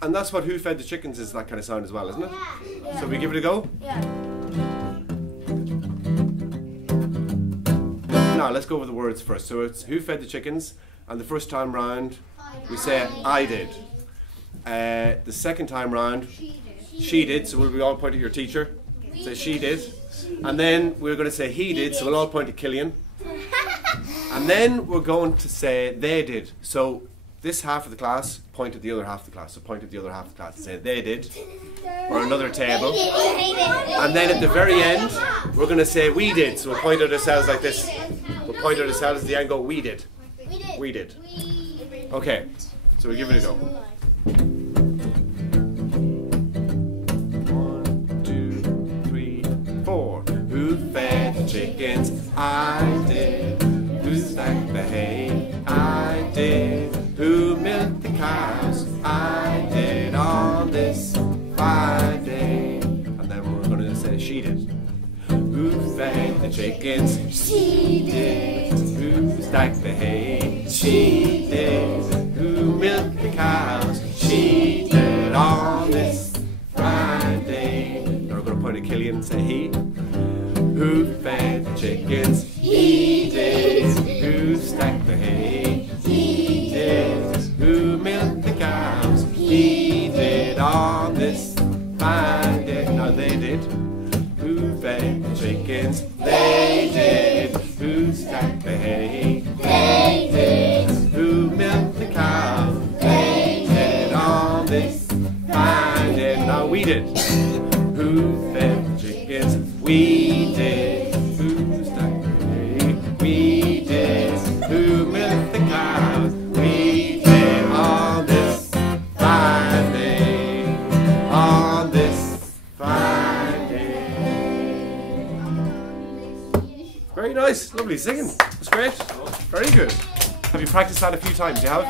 And that's what Who Fed the Chickens is, that kind of sound as well, isn't it? Yeah. So we give it a go? Yeah. Now let's go over the words first. So it's Who Fed the Chickens, and the first time round we say I did. The second time round she did, so we'll all point at your teacher. Say she did. And then we're going to say he did, so we'll all point at Killian. And then we're going to say they did. So this half of the class point at the other half of the class. So point at the other half of the class and say they did. Or another table. And then at the very end, we're going to say we did. So we'll point at ourselves like this. We'll point at ourselves at the end and go we did. We did. Okay, so we'll give it a go. 1, 2, 3, 4. Who fed the chickens? I did. Who stacked the hay? I did. Who milked the cows? I did on this fine day. And then we're going to say she did. Who fed the chickens? She did. Who stacked the hay? She did. Who milked the cows? She did on this Friday. Now we're going to point at Killian and say he. Who fed the chickens? He did. Who stacked the hay? He did. Who milked the cows? He did on this fine day. Now they did. Who fed the chickens? They did. Who stacked the hay? They did. Who milked the cow? They did on this fine day. Now we did. Who fed the chickens? We did. Who stacked the hay? We did. Who milked the cows? We did on this fine day. On this fine day. Very nice, lovely singing. That's great. Very good. Have you practiced that a few times? You have?